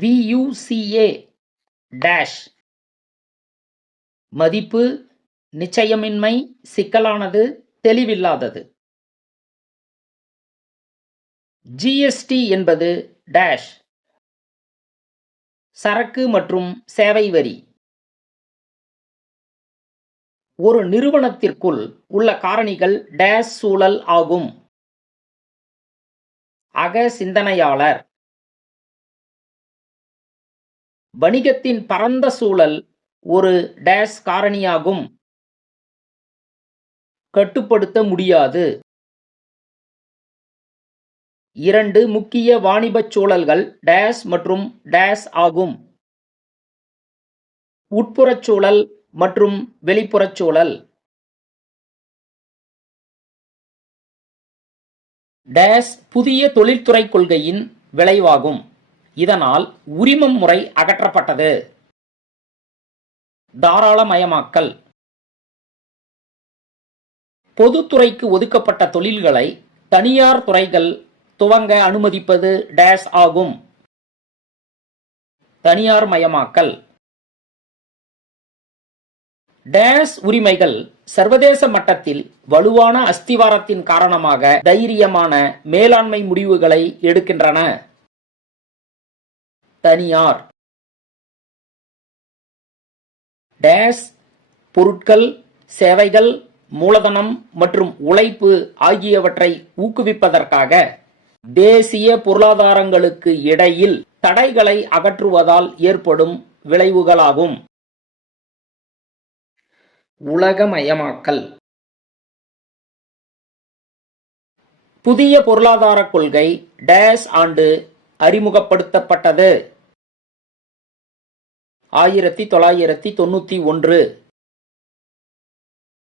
VUCA dash மதிப்பு நிச்சயமின்மை, சிக்கலானது, தெளிவில்லாதது. GST என்பது டேஷ் சரக்கு மற்றும் சேவை வரி. ஒரு நிறுவனத்திற்குள் உள்ள காரணிகள் டேஷ் சூழல் ஆகும். அக சிந்தனையாளர். வணிகத்தின் பரந்த சூழல் ஒரு டேஷ் காரணியாகும். கட்டுப்படுத்த முடியாது. இரண்டு முக்கிய வாணிபச் சூழல்கள் டேஷ் மற்றும் டேஷ் ஆகும். உட்புறச் சூழல் மற்றும் வெளிப்புறச் சூழல். டேஷ் புதிய தொழில்துறை கொள்கையின் விளைவாகும். இதனால் உரிமம் முறை அகற்றப்பட்டது. தாராளமயமாக்கல். பொதுத்துறைக்கு ஒதுக்கப்பட்ட தொழில்களை தனியார் துறைகள் துவங்க அனுமதிப்பது டேஷ் ஆகும். தனியார் மயமாக்கல். டேஷ் உரிமைகள் சர்வதேச மட்டத்தில் வலுவான அஸ்திவாரத்தின் காரணமாக தைரியமான மேலாண்மை முடிவுகளை எடுக்கின்றன. தனியார். டேஷ் பொருட்கள், சேவைகள், மூலதனம் மற்றும் உழைப்பு ஆகியவற்றை ஊக்குவிப்பதற்காக தேசிய பொருளாதாரங்களுக்கு இடையில் தடைகளை அகற்றுவதால் ஏற்படும் விளைவுகளாகும். உலகமயமாக்கல். புதிய பொருளாதார கொள்கை டேஷ் ஆண்டு அறிமுகப்படுத்தப்பட்டது. 1991.